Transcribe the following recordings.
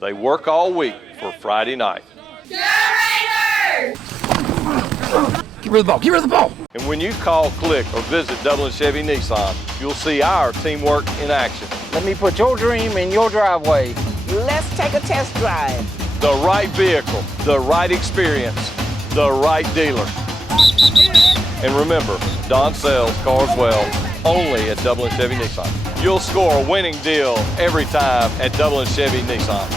They work all week for Friday night. Go Raiders! Get rid of the ball, get rid of the ball! And when you call, click, or visit Dublin Chevy Nissan, you'll see our teamwork in action. Let me put your dream in your driveway. Let's take a test drive. The right vehicle, the right experience, the right dealer. And remember, Don sells cars well only at Dublin Chevy Nissan. You'll score a winning deal every time at Dublin Chevy Nissan.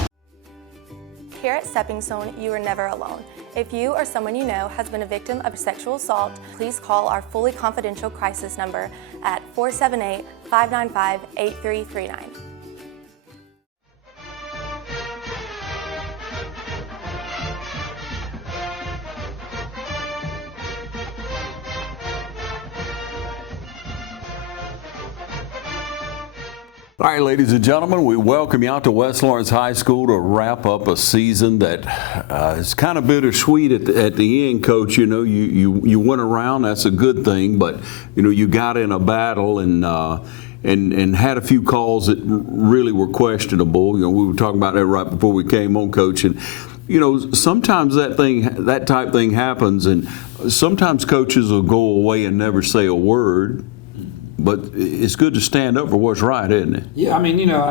Here at Stepping Stone, you are never alone. If you or someone you know has been a victim of sexual assault, please call our fully confidential crisis number at 478-595-8339. All right, ladies and gentlemen, we welcome you out to West Lawrence High School to wrap up a season that is kind of bittersweet at the end, Coach. You know, you went around, that's a good thing, but, you know, you got in a battle and had a few calls that really were questionable. You know, we were talking about that right before we came on, Coach. And, you know, sometimes that type thing happens, and sometimes coaches will go away and never say a word. But it's good to stand up for what's right, isn't it? Yeah, I mean, you know,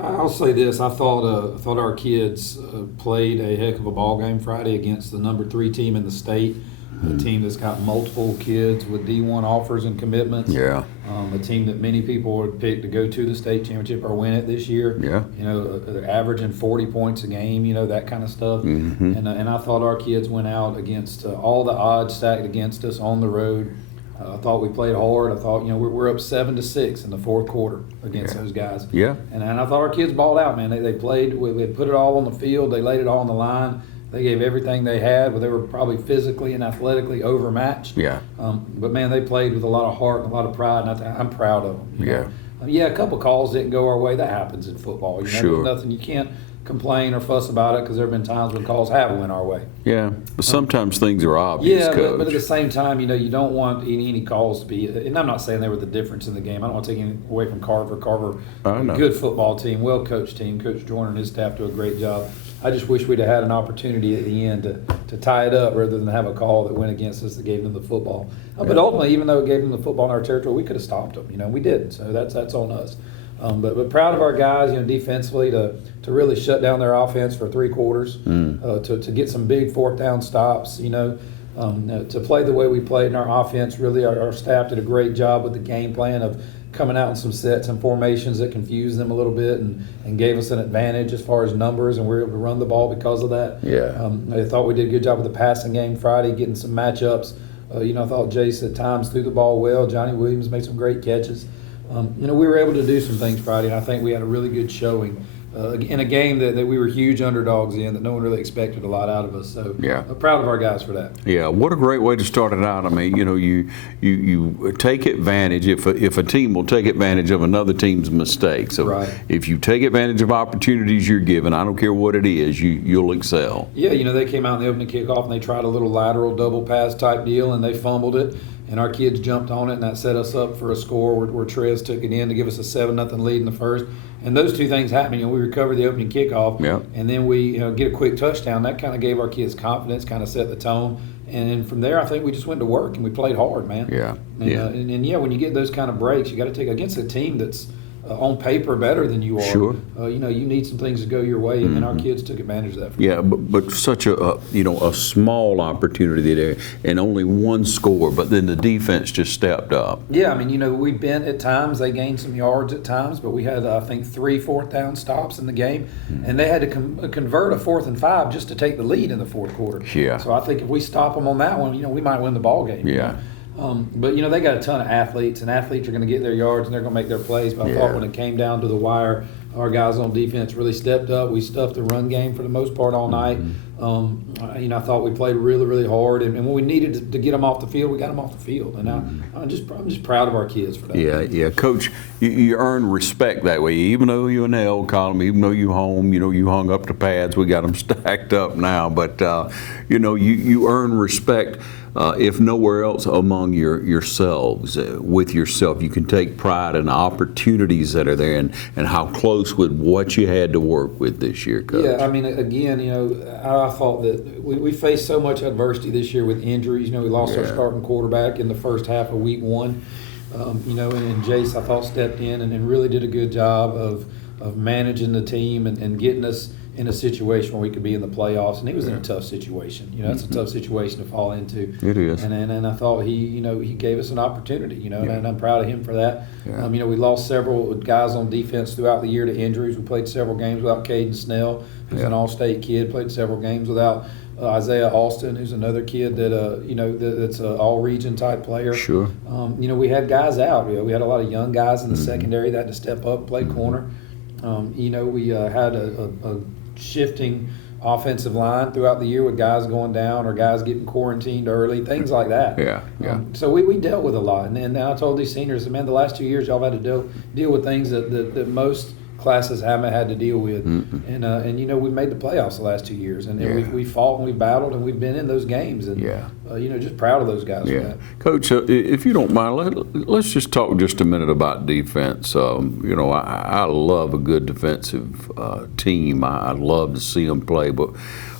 I'll say this. I thought our kids played a heck of a ball game Friday against the number 3 team in the state, a team that's got multiple kids with D1 offers and commitments. Yeah. A team that many people would pick to go to the state championship or win it this year. Yeah. You know, they're averaging 40 points a game, you know, that kind of stuff. Mm-hmm. And I thought our kids went out against all the odds stacked against us on the road. I thought we played hard. I thought, you know, we're up 7-6 in the fourth quarter against those guys. Yeah. And I thought our kids balled out, man. They played. They put it all on the field. They laid it all on the line. They gave everything they had, but they were probably physically and athletically overmatched. Yeah. But, man, they played with a lot of heart and a lot of pride, and I'm proud of them. Yeah. Yeah, a couple calls didn't go our way. That happens in football. You know, Sure. There's nothing you can't complain or fuss about it because there have been times when calls have went our way. Yeah, but sometimes things are obvious, Yeah, Coach. but at the same time, you know, you don't want any calls to be, and I'm not saying they were the difference in the game. I don't want to take anything away from Carver. Carver, a good football team, well-coached team. Coach Joyner and his staff do a great job. I just wish we'd have had an opportunity at the end to tie it up rather than have a call that went against us that gave them the football. But ultimately, even though it gave them the football in our territory, we could have stopped them. You know, we didn't, so that's on us. But proud of our guys, you know, defensively to really shut down their offense for 3 quarters, to get some big 4th down stops, you know, to play the way we played in our offense. Really, our staff did a great job with the game plan of coming out in some sets and formations that confused them a little bit and gave us an advantage as far as numbers, and we were able to run the ball because of that. Yeah. I thought we did a good job with the passing game Friday, getting some matchups. You know, I thought Jace at times threw the ball well. Johnny Williams made some great catches. You know, we were able to do some things Friday, and I think we had a really good showing in a game that we were huge underdogs in, that no one really expected a lot out of us. So yeah, I'm proud of our guys for that. Yeah, what a great way to start it out. I mean, you know, you take advantage if a team will take advantage of another team's mistake. So right. If you take advantage of opportunities you're given, I don't care what it is, you'll excel. Yeah, you know, they came out in the opening kickoff and they tried a little lateral double pass type deal, and they fumbled it. And our kids jumped on it, and that set us up for a score where Trez took it in to give us a 7-0 lead in the first. And those two things happened. You know, we recovered the opening kickoff, and then we get a quick touchdown. That kind of gave our kids confidence, kind of set the tone. And then from there, I think we just went to work and we played hard, man. Yeah. And when you get those kind of breaks, you got to take against a team that's on paper better than you are. Sure. You know, you need some things to go your way, and our kids took advantage of that. Yeah, but such a small opportunity there, and only one score, but then the defense just stepped up. Yeah, I mean, you know, we bent at times. They gained some yards at times, but we had, I think, 3 4th down stops in the game, and they had to convert a 4th and 5 just to take the lead in the fourth quarter. Yeah. So I think if we stop them on that one, you know, we might win the ball game. Yeah. But, you know, they got a ton of athletes, and athletes are going to get their yards, and they're going to make their plays. But I thought when it came down to the wire, our guys on defense really stepped up. We stuffed the run game for the most part all night. You know, I thought we played really, really hard, and when we needed to get them off the field, we got them off the field. And I'm just proud of our kids for that. Yeah, Coach, you earn respect that way. Even though you're in the L column, even though you home, you know, you hung up the pads. We got them stacked up now, but you know, you earn respect. If nowhere else, among yourselves, with yourself. You can take pride in the opportunities that are there and how close close with what you had to work with this year, Coach? Yeah, I mean, again, I thought that we faced so much adversity this year with injuries. We lost our starting quarterback in the first half of week 1. And Jace, I thought, stepped in and really did a good job of managing the team and getting us in a situation where we could be in the playoffs. And he was in a tough situation. That's a tough situation to fall into. It is. And I thought he gave us an opportunity, and I'm proud of him for that. Yeah. We lost several guys on defense throughout the year to injuries. We played several games without Caden Snell, who's an all-state kid, played several games without Isaiah Alston, who's another kid that's an all-region type player. Sure. We had guys out. We had a lot of young guys in the secondary that had to step up and play corner. We had a shifting offensive line throughout the year with guys going down or guys getting quarantined early, things like that. Yeah. So we dealt with a lot. And I told these seniors, man, the last 2 years y'all have had to deal with things that most classes haven't had to deal with. And we made the playoffs the last 2 years. And we fought and we battled and we've been in those games. And, just proud of those guys for that. Coach, if you don't mind, let's just talk just a minute about defense. I love a good defensive team. I love to see them play. But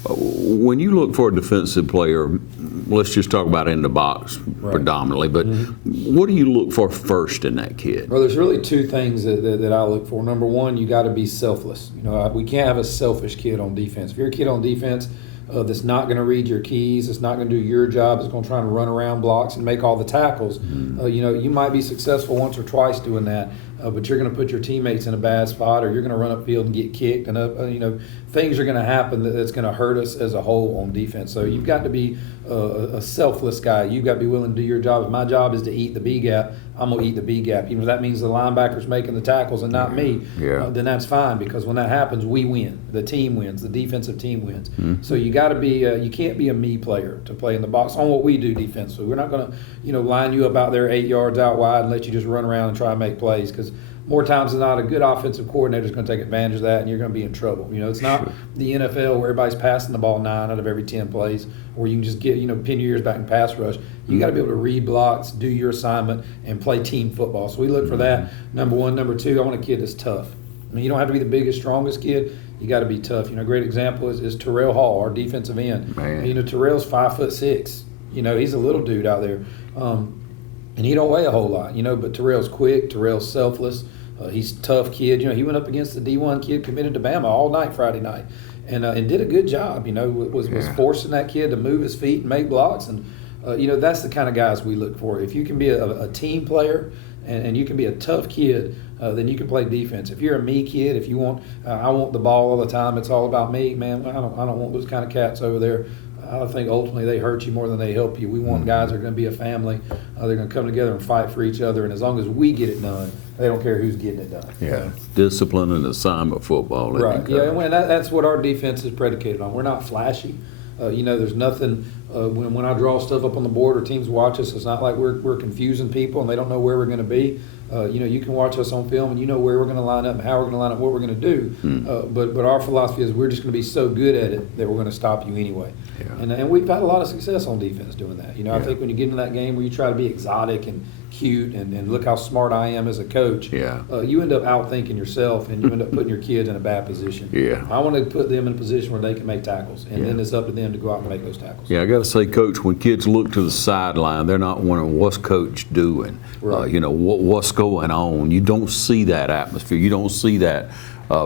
when you look for a defensive player, let's just talk about in the box predominantly, but what do you look for first in that kid? Well, there's really two things that I look for. Number one, you got to be selfless. We can't have a selfish kid on defense. If you're a kid on defense that's not going to read your keys, that's not going to do your job, that's going to try and run around blocks and make all the tackles, you might be successful once or twice doing that, but you're going to put your teammates in a bad spot, or you're going to run upfield and get kicked, and things are going to happen that's going to hurt us as a whole on defense. So you've got to be a selfless guy. You've got to be willing to do your job. If my job is to eat the B gap, I'm going to eat the B gap. Even if that means the linebacker's making the tackles and not me, then that's fine, because when that happens, we win. The team wins. The defensive team wins. So you got to be. You can't be a me player to play in the box on what we do defensively. We're not going to line you up out there 8 yards out wide and let you just run around and try and make plays, because more times than not, a good offensive coordinator is going to take advantage of that, and you're going to be in trouble. It's not the NFL where everybody's passing the ball 9 out of every 10 plays, or you can just get pin your ears back and pass rush. You got to be able to read blocks, do your assignment, and play team football. So we look for that. Number one. Number two, I want a kid that's tough. You don't have to be the biggest, strongest kid. You got to be tough. A great example is Terrell Hall, our defensive end. Terrell's 5'6". He's a little dude out there, and he don't weigh a whole lot. But Terrell's quick. Terrell's selfless. He's a tough kid. He went up against the D1 kid committed to Bama all night Friday night, and did a good job. Was forcing that kid to move his feet and make blocks, and that's the kind of guys we look for. If you can be a team player and you can be a tough kid, then you can play defense. If you're a me kid, if you want, I want the ball all the time, it's all about me, man. I don't want those kind of cats over there. I think ultimately they hurt you more than they help you. We want guys that are going to be a family. They're going to come together and fight for each other, and as long as we get it done, they don't care who's getting it done. Discipline and assignment football. Right. And that's what our defense is predicated on. We're not flashy. There's nothing when I draw stuff up on the board or teams watch us, it's not like we're confusing people and they don't know where we're going to be. You can watch us on film and you know where we're going to line up and how we're going to line up, what we're going to do. But our philosophy is we're just going to be so good at it that we're going to stop you anyway. And we've had a lot of success on defense doing that. I think when you get into that game where you try to be exotic and cute and look how smart I am as a coach, you end up outthinking yourself and you end up putting your kids in a bad position. I want to put them in a position where they can make tackles, and then it's up to them to go out and make those tackles. I got to say, Coach, when kids look to the sideline, they're not wondering what's Coach doing. What's going on. You don't see that atmosphere. You don't see that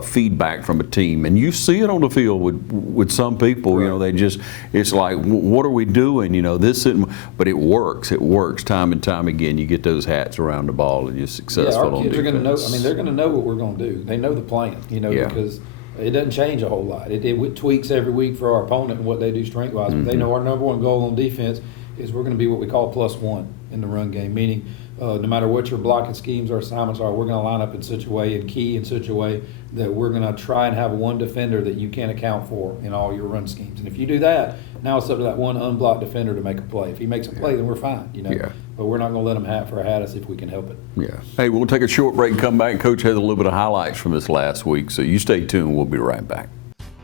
feedback from a team, and you see it on the field with some people. They just, it's like, what are we doing? This isn't, but it works. It works time and time again. You get those hats around the ball, and you're successful. Our kids are going to know. They're going to know what we're going to do. They know the plan. Because it doesn't change a whole lot. It tweaks every week for our opponent and what they do strength-wise. But they know our number one goal on defense is we're going to be what we call +1 in the run game, meaning no matter what your blocking schemes or assignments are, we're going to line up in such a way and key in such a way that we're going to try and have one defender that you can't account for in all your run schemes. And if you do that, now it's up to that one unblocked defender to make a play. If he makes a play, then we're fine, But we're not going to let him hat us if we can help it. Hey, we'll take a short break and come back. Coach has a little bit of highlights from this last week, so you stay tuned. We'll be right back.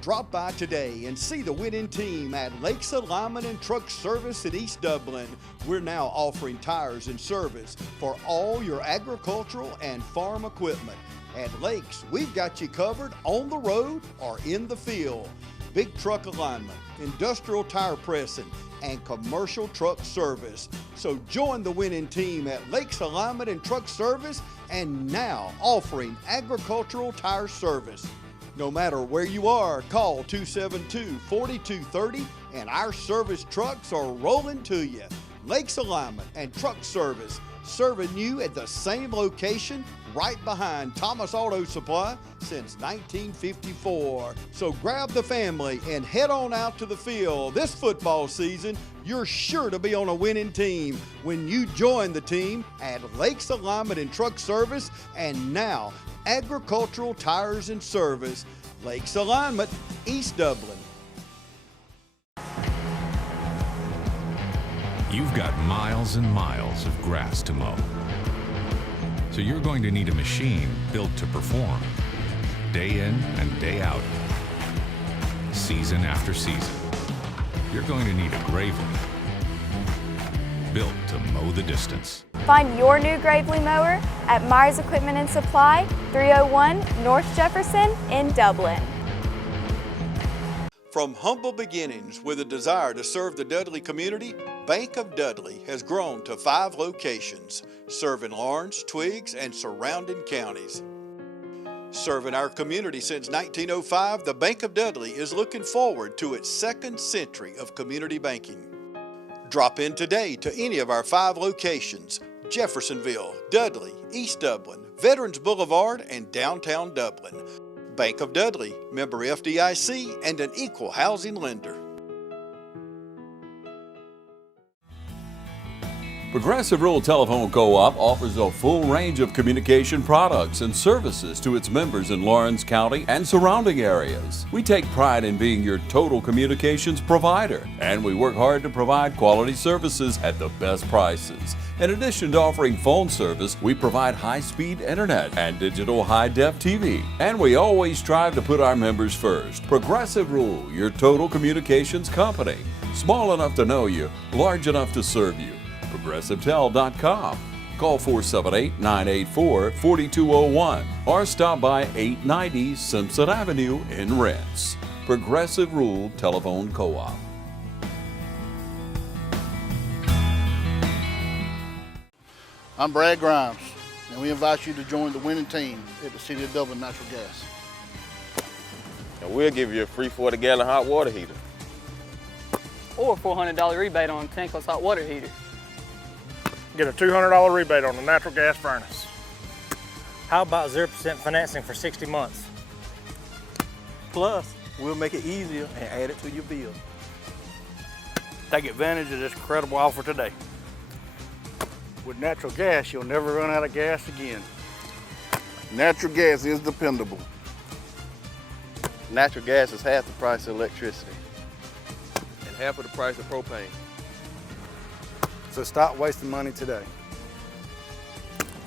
Drop by today and see the winning team at Lakes Alignment and Truck Service in East Dublin. We're now offering tires and service for all your agricultural and farm equipment. At Lakes, we've got you covered on the road or in the field. Big truck alignment, industrial tire pressing, and commercial truck service. So join the winning team at Lakes Alignment and Truck Service, and now offering agricultural tire service. No matter where you are, call 272-4230 and our service trucks are rolling to you. Lakes Alignment and Truck Service, serving you at the same location right behind Thomas Auto Supply since 1954. So grab the family and head on out to the field. This football season, you're sure to be on a winning team when you join the team at Lakes Alignment and Truck Service, and now Agricultural Tires and Service. Lakes Alignment, East Dublin. You've got miles and miles of grass to mow. So you're going to need a machine built to perform, day in and day out, season after season. You're going to need a Gravely, built to mow the distance. Find your new Gravely mower at Myers Equipment and Supply, 301 North Jefferson in Dublin. From humble beginnings with a desire to serve the Dudley community, Bank of Dudley has grown to 5 locations, serving Lawrence, Twiggs, and surrounding counties. Serving our community since 1905, the Bank of Dudley is looking forward to its 2nd century of community banking. Drop in today to any of our 5 locations: Jeffersonville, Dudley, East Dublin, Veterans Boulevard, and downtown Dublin. Bank of Dudley, member FDIC, and an equal housing lender. Progressive Rural Telephone Co-op offers a full range of communication products and services to its members in Lawrence County and surrounding areas. We take pride in being your total communications provider, and we work hard to provide quality services at the best prices. In addition to offering phone service, we provide high-speed internet and digital high-def TV. And we always strive to put our members first. Progressive Rural, your total communications company. Small enough to know you, large enough to serve you. ProgressiveTel.com. Call 478-984-4201 or stop by 890 Simpson Avenue in Renss. Progressive Rural Telephone Co-op. I'm Brad Grimes, and we invite you to join the winning team at the City of Dublin Natural Gas. And we'll give you a free 40-gallon hot water heater. Or a $400 rebate on a tankless hot water heater. Get a $200 rebate on the natural gas furnace. How about 0% financing for 60 months? Plus, we'll make it easier and add it to your bill. Take advantage of this incredible offer today. With natural gas, you'll never run out of gas again. Natural gas is dependable. Natural gas is half the price of electricity and half of the price of propane. So stop wasting money today.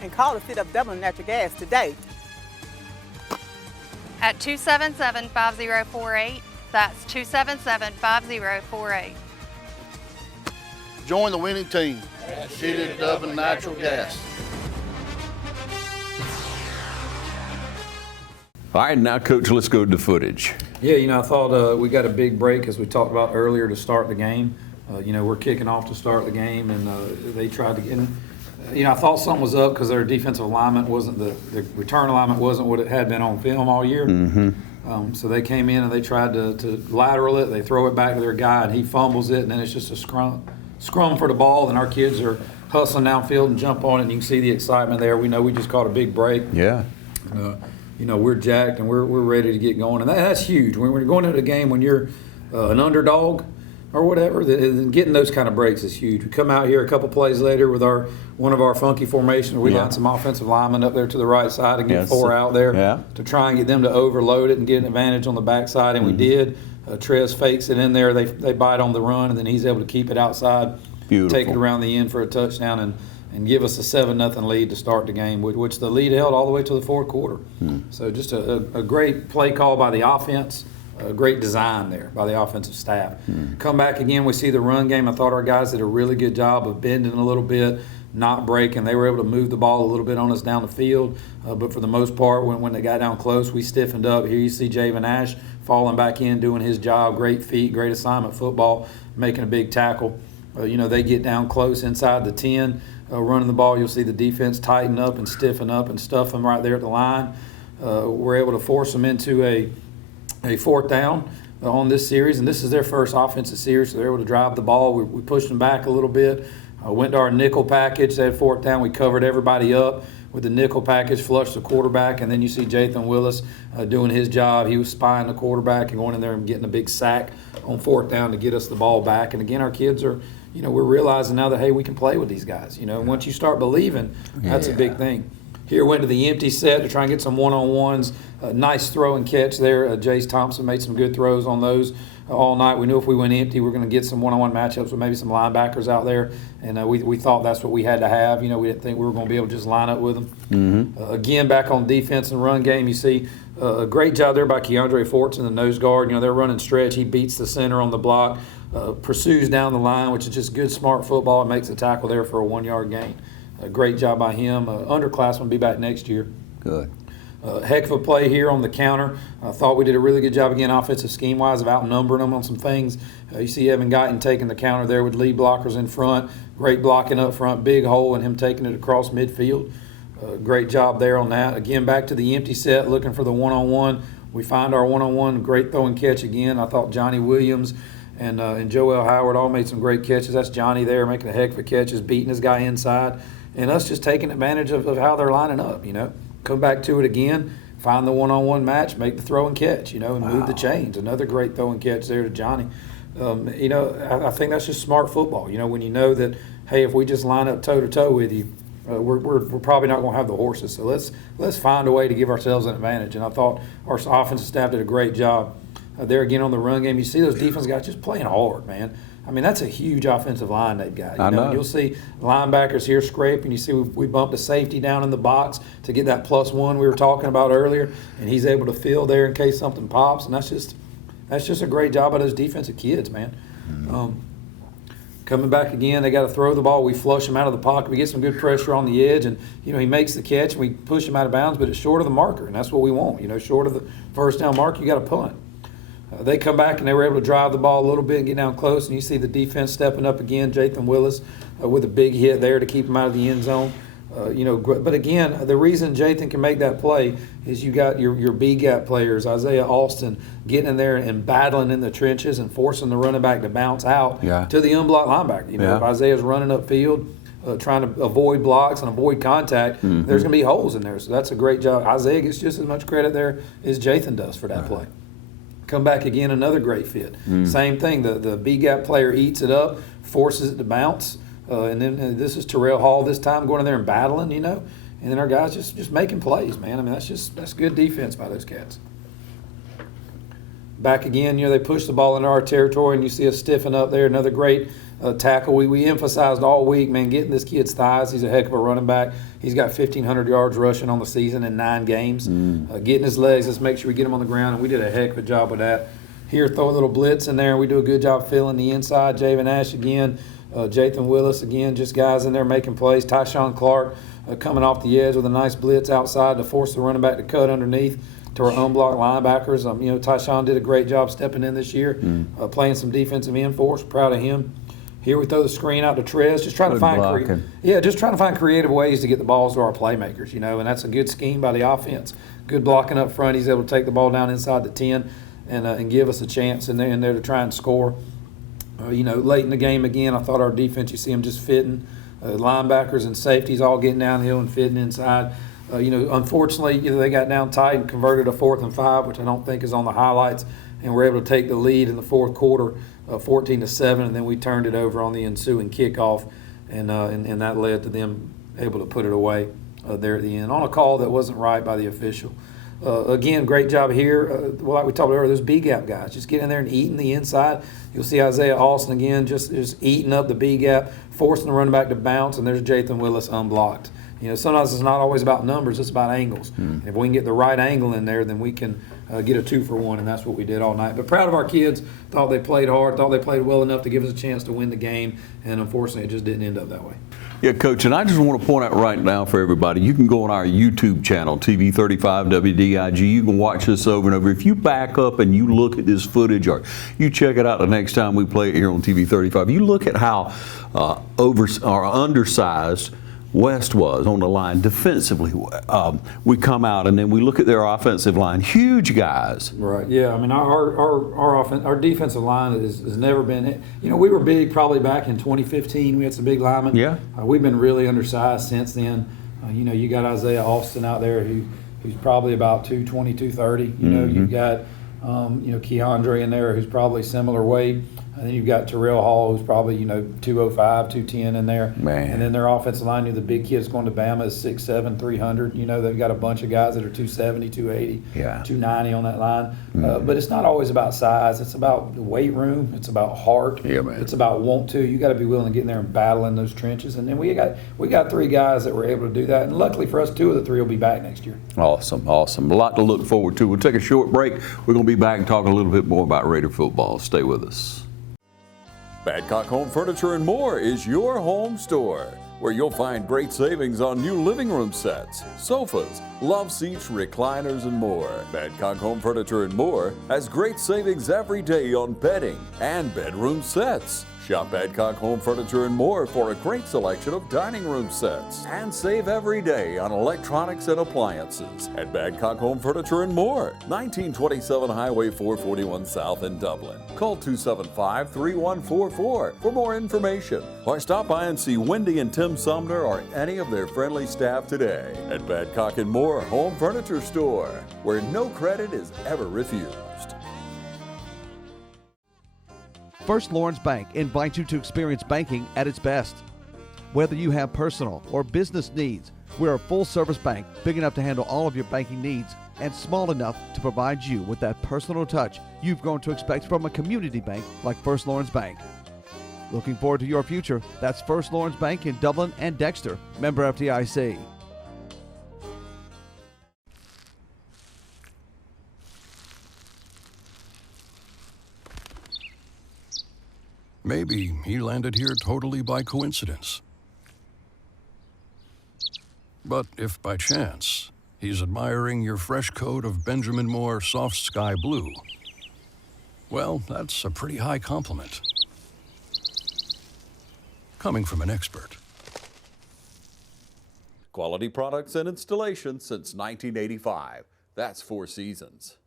And call the City of Dublin Natural Gas today. At 277-5048. That's 277-5048. Join the winning team at City of Dublin Natural Gas. All right, now, Coach, let's go to footage. Yeah, I thought we got a big break, as we talked about earlier, to start the game. We're kicking off to start the game, and they tried to get in. I thought something was up because their defensive alignment wasn't, the return alignment wasn't what it had been on film all year. Mm-hmm. So they came in and they tried to lateral it. They throw it back to their guy, and he fumbles it, and then it's just a scrum for the ball. And our kids are hustling downfield and jump on it, and you can see the excitement there. We know we just caught a big break. Yeah. We're jacked and we're ready to get going, and that's huge. When we're going into a game when you're an underdog or whatever, then getting those kind of breaks is huge. We come out here a couple plays later with one of our funky formations. We line some offensive linemen up there to the right side and get 4 out there to try and get them to overload it and get an advantage on the backside, and we did. Trez fakes it in there. They bite on the run, and then he's able to keep it outside, take it around the end for a touchdown, and give us a 7-0 lead to start the game, which the lead held all the way to the fourth quarter. So just a great play call by the offense, a great design there by the offensive staff. Come back again, we see the run game. I thought our guys did a really good job of bending a little bit, not breaking. They were able to move the ball a little bit on us down the field, but for the most part, when they got down close, we stiffened up. Here you see Javen Ash falling back in, doing his job. Great feet, great assignment football, making a big tackle. They get down close inside the 10, running the ball. You'll see the defense tighten up and stiffen up and stuff them right there at the line. We're able to force them into a fourth down on this series, and this is their first offensive series, so they're able to drive the ball. We pushed them back a little bit. Went to our nickel package. That fourth down, we covered everybody up with the nickel package, flushed the quarterback, and then you see Jathan Willis doing his job. He was spying the quarterback and going in there and getting a big sack on fourth down to get us the ball back. And again, our kids are, we're realizing now that, hey, we can play with these guys. Once you start believing, that's a big thing. Here went to the empty set to try and get some one-on-ones. Nice throw and catch there. Jace Thompson made some good throws on those all night. We knew if we went empty, we were going to get some one-on-one matchups with maybe some linebackers out there, and we thought that's what we had to have. We didn't think we were going to be able to just line up with them. Mm-hmm. Again, back on defense and run game, you see a great job there by Keandre Forts in the nose guard. They're running stretch. He beats the center on the block, pursues down the line, which is just good, smart football, and makes a tackle there for a 1-yard gain. A great job by him. Underclassman will be back next year. Good. Heck of a play here on the counter. I thought we did a really good job again offensive scheme-wise of outnumbering them on some things. You see Evan Guyton taking the counter there with lead blockers in front. Great blocking up front, big hole, and him taking it across midfield. Great job there on that. Again, back to the empty set, looking for the one-on-one. We find our one-on-one, great throw and catch again. I thought Johnny Williams and Joel Howard all made some great catches. That's Johnny there making a heck of a catches, beating his guy inside. And us just taking advantage of how they're lining up, Come back to it again, find the one-on-one match, make the throw and catch, and move the chains. Another great throw and catch there to Johnny. I think that's just smart football. When you know that, hey, if we just line up toe-to-toe with you, we're probably not going to have the horses. So let's find a way to give ourselves an advantage. And I thought our offensive staff did a great job there again on the run game. You see those defense guys just playing hard, man. I mean, that's a huge offensive line they've got. I know. You'll see linebackers here scraping. You see we bumped a safety down in the box to get that +1 we were talking about earlier, and he's able to fill there in case something pops. And that's just a great job by those defensive kids, man. Mm-hmm. Coming back again, they got to throw the ball. We flush him out of the pocket. We get some good pressure on the edge, and he makes the catch, and we push him out of bounds, but it's short of the marker, and that's what we want. Short of the first down marker, you got to punt. They come back and they were able to drive the ball a little bit and get down close, and you see the defense stepping up again. Jathan Willis with a big hit there to keep him out of the end zone. But again, the reason Jathan can make that play is you got your B-gap players, Isaiah Alston, getting in there and battling in the trenches and forcing the running back to bounce out to the unblocked linebacker. If Isaiah's running upfield, trying to avoid blocks and avoid contact, there's going to be holes in there. So that's a great job. Isaiah gets just as much credit there as Jathan does for that play. Come back again, another great fit. Same thing, the B-gap player eats it up, forces it to bounce, and then this is Terrell Hall this time going in there and battling, and then our guys just making plays, man. I mean, that's good defense by those cats. Back again, they push the ball into our territory, and you see us stiffen up there. Another great tackle. We emphasized all week, man, getting this kid's thighs. He's a heck of a running back. He's got 1,500 yards rushing on the season in 9 games. Getting his legs, let's make sure we get him on the ground, and we did a heck of a job with that. Here, throw a little blitz in there, and we do a good job filling the inside. Javen Ash again, Jathan Willis again, just guys in there making plays. Tyshawn Clark coming off the edge with a nice blitz outside to force the running back to cut underneath to our unblocked linebackers. Tyshawn did a great job stepping in this year, playing some defensive end for us. Proud of him. Here we throw the screen out to Trez, just trying to find creative ways to get the balls to our playmakers, and that's a good scheme by the offense. Good blocking up front. He's able to take the ball down inside the 10 and give us a chance in there to try and score. Late in the game again, I thought our defense, you see them just fitting. Linebackers and safeties all getting downhill and fitting inside. Unfortunately, they got down tight and converted a 4th and 5, which I don't think is on the highlights, and we're able to take the lead in the fourth quarter, 14-7, and then we turned it over on the ensuing kickoff, and that led to them able to put it away there at the end on a call that wasn't right by the official. Again, great job here. Like we talked about earlier, those B-gap guys just getting in there and eating the inside. You'll see Isaiah Alston again just eating up the B-gap, forcing the running back to bounce, and there's Jathan Willis unblocked. Sometimes it's not always about numbers, it's about angles. And if we can get the right angle in there, then we can get a 2-for-1, and that's what we did all night. But proud of our kids. Thought they played hard, thought they played well enough to give us a chance to win the game, and unfortunately it just didn't end up that way. Yeah, Coach, and I just want to point out right now for everybody, you can go on our YouTube channel, TV35 WDIG. You can watch this over and over. If you back up and you look at this footage, or you check it out the next time we play it here on TV35, you look at how undersized West was on the line defensively. We come out and then we look at their offensive line, huge guys. Right. Yeah. I mean, our defensive line has never been. You know, we were big probably back in 2015. We had some big linemen. Yeah. We've been really undersized since then. You know, you got Isaiah Austin out there who's probably about 220, 230. You know, you've got Keandre in there who's probably similar weight. And then you've got Terrell Hall, who's probably, 205, 210 in there. Man. And then their offensive line, the big kids going to Bama is 6'7", 300. You know, they've got a bunch of guys that are 270, 280, 290 on that line. But it's not always about size. It's about the weight room. It's about heart. Yeah, man. It's about want to. You got to be willing to get in there and battle in those trenches. And then we got 3 guys that were able to do that. And luckily for us, 2 of the 3 will be back next year. Awesome, awesome. A lot to look forward to. We'll take a short break. We're going to be back and talk a little bit more about Raider football. Stay with us. Badcock Home Furniture and More is your home store, where you'll find great savings on new living room sets, sofas, love seats, recliners, and more. Badcock Home Furniture and More has great savings every day on bedding and bedroom sets. Shop Badcock Home Furniture and More for a great selection of dining room sets. And save every day on electronics and appliances at Badcock Home Furniture and More, 1927 Highway 441 South in Dublin. Call 275-3144 for more information, or stop by and see Wendy and Tim Sumner or any of their friendly staff today at Badcock and More Home Furniture Store, where no credit is ever refused. First Lawrence Bank invites you to experience banking at its best. Whether you have personal or business needs, we're a full-service bank big enough to handle all of your banking needs and small enough to provide you with that personal touch you've grown to expect from a community bank like First Lawrence Bank. Looking forward to your future. That's First Lawrence Bank in Dublin and Dexter, member FDIC. Maybe he landed here totally by coincidence. But if by chance he's admiring your fresh coat of Benjamin Moore soft sky blue, well, that's a pretty high compliment. Coming from an expert. Quality products and installation since 1985. That's 4 Seasons.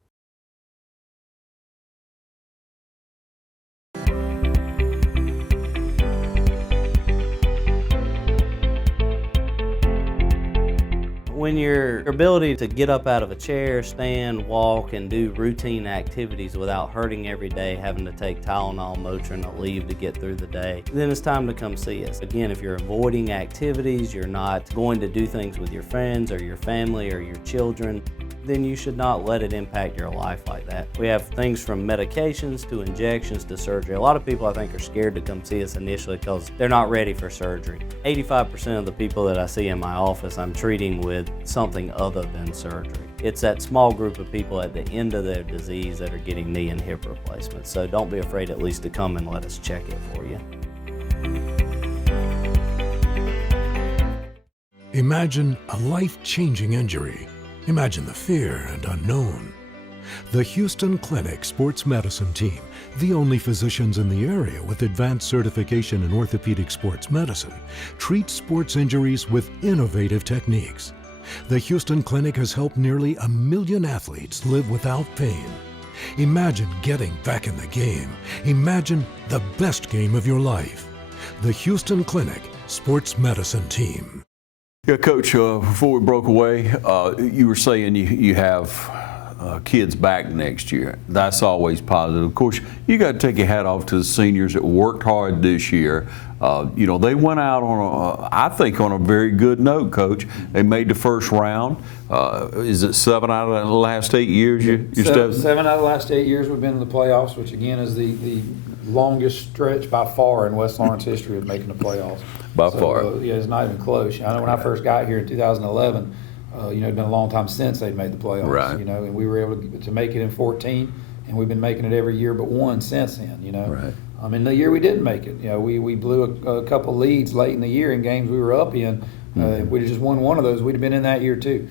When your ability to get up out of a chair, stand, walk, and do routine activities without hurting every day, having to take Tylenol, Motrin, or leave to get through the day, then it's time to come see us. Again, if you're avoiding activities, you're not going to do things with your friends or your family or your children, then you should not let it impact your life like that. We have things from medications to injections to surgery. A lot of people, I think, are scared to come see us initially because they're not ready for surgery. 85% of the people that I see in my office, I'm treating with something other than surgery. It's that small group of people at the end of their disease that are getting knee and hip replacements. So don't be afraid at least to come and let us check it for you. Imagine a life-changing injury. Imagine the fear and unknown. The Houston Clinic Sports Medicine Team, the only physicians in the area with advanced certification in orthopedic sports medicine, treats sports injuries with innovative techniques. The Houston Clinic has helped nearly 1 million athletes live without pain. Imagine getting back in the game. Imagine the best game of your life. The Houston Clinic Sports Medicine Team. Yeah, Coach, before we broke away, you were saying you have kids back next year. That's always positive. Of course, you got to take your hat off to the seniors that worked hard this year. They went out on a very good note, Coach. They made the first round. Is it 7 out of the last 8 years? Seven out of the last 8 years we've been in the playoffs, which again is the longest stretch by far in West Lawrence history of making the playoffs. By far. Yeah, it's not even close. I know when I first got here in 2011, it'd been a long time since they'd made the playoffs. Right. And we were able to make it in 14. and we've been making it every year but one since then. Right. In the year we didn't make it, we blew a couple leads late in the year in games we were up in. If we'd have just won one of those, we'd have been in that year too.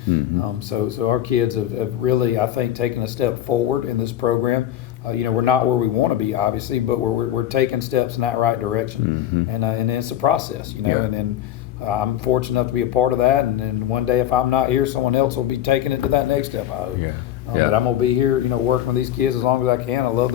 So our kids have really, I think, taken a step forward in this program. We're not where we want to be, obviously, but we're taking steps in that right direction, and it's a process, and I'm fortunate enough to be a part of that. And one day, if I'm not here, someone else will be taking it to that next step, I hope. But I'm gonna be here, working with these kids as long as I can. I love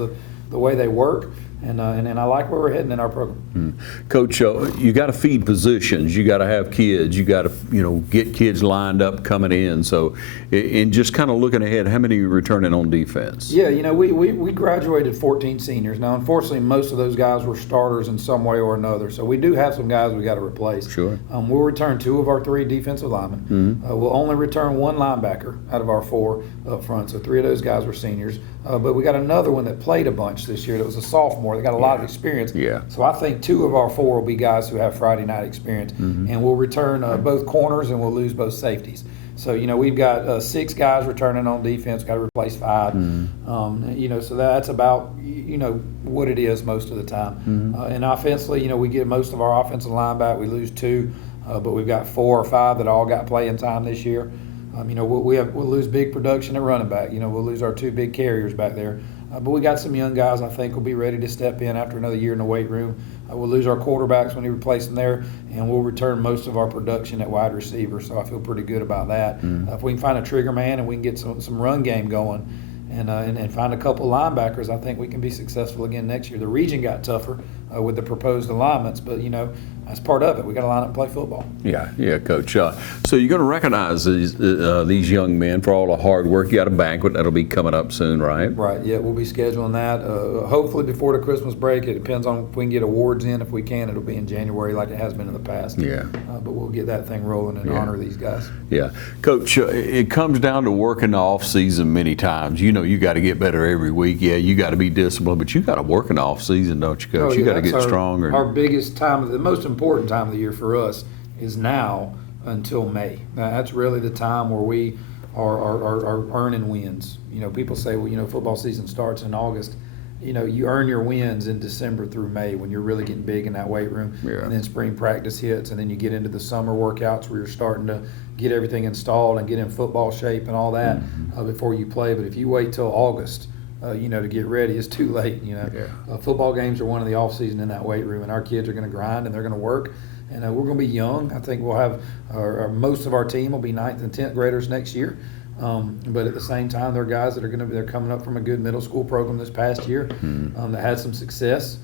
the way they work. And I like where we're heading in our program. Coach, you got to feed positions. You got to have kids. You got to, get kids lined up coming in. So, and just kind of looking ahead, how many are you returning on defense? Yeah, we graduated 14 seniors. Now, unfortunately, most of those guys were starters in some way or another. So we do have some guys we got to replace. Sure. We'll return 2 of our 3 defensive linemen. We'll only return 1 linebacker out of our 4 up front. So 3 of those guys were seniors. But we got another one that played a bunch this year that was a sophomore. They got a lot of experience. So I think 2 of our 4 will be guys who have Friday night experience. And we'll return both corners and we'll lose both safeties. So, we've got 6 guys returning on defense, got to replace 5. So that's about, what it is most of the time. And offensively, we get most of our offensive line back. We lose 2, but we've got 4 or 5 that all got playing time this year. We'll lose big production at running back. We'll lose our 2 big carriers back there. But we got some young guys I think will be ready to step in after another year in the weight room. We'll lose our quarterbacks when we replace them there, and we'll return most of our production at wide receiver. So I feel pretty good about that. If we can find a trigger man and we can get some run game going and find a couple linebackers, I think we can be successful again next year. The region got tougher with the proposed alignments, but that's part of it. We got to line up and play football. Yeah, Coach. So you're going to recognize these young men for all the hard work. You got a banquet that'll be coming up soon, right? Right. Yeah, we'll be scheduling that. Hopefully before the Christmas break. It depends on if we can get awards in. If we can, it'll be in January like it has been in the past. Yeah. But we'll get that thing rolling and honor these guys. Yeah, Coach. It comes down to working the off season many times. You got to get better every week. Yeah, you got to be disciplined, but you got to work in the off season, don't you, Coach? You got to get stronger. Our biggest time, the most important time of the year for us is now until May. That's really the time where we are earning wins. People say, well, football season starts in August. You earn your wins in December through May when you're really getting big in that weight room. And then spring practice hits, and then you get into the summer workouts where you're starting to get everything installed and get in football shape and all that before you play. But if you wait till August, to get ready, it's too late. Football games are one of the off season in that weight room, and our kids are going to grind and they're going to work. And we're going to be young. I think we'll have most of our team will be 9th and 10th graders next year. But at the same time, they're guys that they're coming up from a good middle school program this past year that had some success.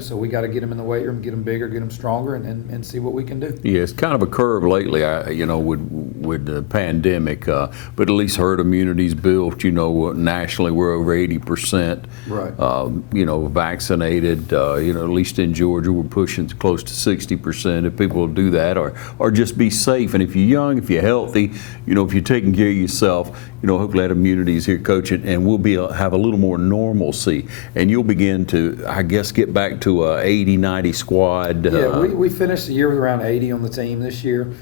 So we got to get them in the weight room, get them bigger, get them stronger, and see what we can do. Yeah, it's kind of a curve lately, with the pandemic, but at least herd immunity's built. Nationally we're over 80%. Right. Vaccinated. At least in Georgia we're pushing close to 60%. If people will do that, or just be safe. And if you're young, if you're healthy, if you're taking care of yourself, hopefully that immunity is here, Coach, and we'll have a little more normalcy, and you'll begin to, I guess, get back to a 80-90 squad. Yeah, we finished the year with around 80 on the team this year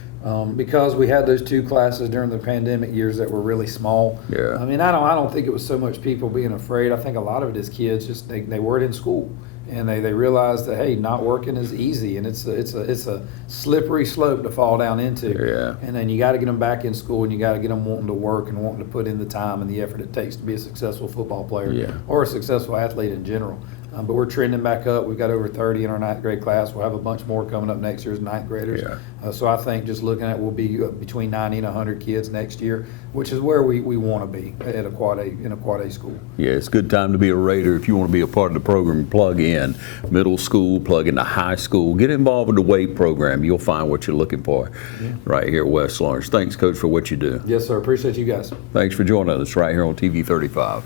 because we had those 2 classes during the pandemic years that were really small. Yeah. I don't think it was so much people being afraid. I think a lot of it is kids just they weren't in school. And they realized that, hey, not working is easy, and it's a slippery slope to fall down into. Yeah. And then you got to get them back in school, and you got to get them wanting to work and wanting to put in the time and the effort it takes to be a successful football player or a successful athlete in general. But we're trending back up. We've got over 30 in our 9th grade class. We'll have a bunch more coming up next year's 9th graders. So I think just looking at, we'll be between 90 and 100 kids next year, which is where we want to be at in a Quad A school. Yeah, it's a good time to be a Raider if you want to be a part of the program. Plug in middle school, plug into high school, get involved with the weight program. You'll find what you're looking for right here at West Lawrence. Thanks, Coach, for what you do. Yes, sir. Appreciate you guys. Thanks for joining us right here on TV 35.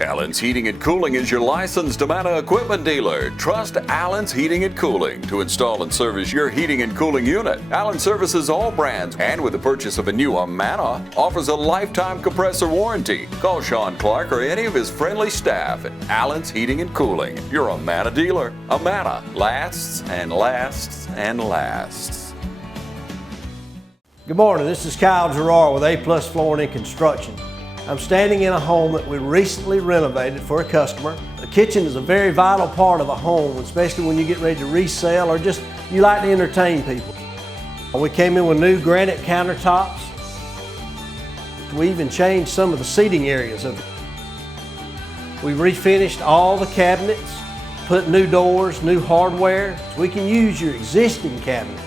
Allen's Heating and Cooling is your licensed Amana equipment dealer. Trust Allen's Heating and Cooling to install and service your heating and cooling unit. Allen services all brands, and with the purchase of a new Amana, offers a lifetime compressor warranty. Call Sean Clark or any of his friendly staff at Allen's Heating and Cooling, your Amana dealer. Amana lasts and lasts and lasts. Good morning, this is Kyle Gerard with A+ Flooring and Construction. I'm standing in a home that we recently renovated for a customer. The kitchen is a very vital part of a home, especially when you get ready to resell or just you like to entertain people. We came in with new granite countertops. We even changed some of the seating areas of it. We refinished all the cabinets, put new doors, new hardware. So we can use your existing cabinets.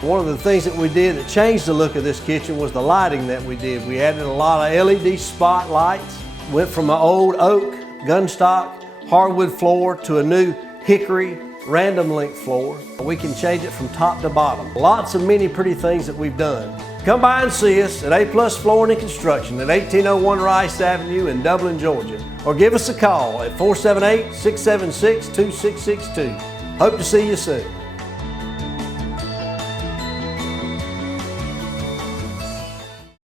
One of the things that we did that changed the look of this kitchen was the lighting that we did. We added a lot of LED spotlights, went from an old oak, gunstock, hardwood floor to a new hickory, random length floor. We can change it from top to bottom. Lots of many pretty things that we've done. Come by and see us at A+ Flooring and Construction at 1801 Rice Avenue in Dublin, Georgia. Or give us a call at 478-676-2662. Hope to see you soon.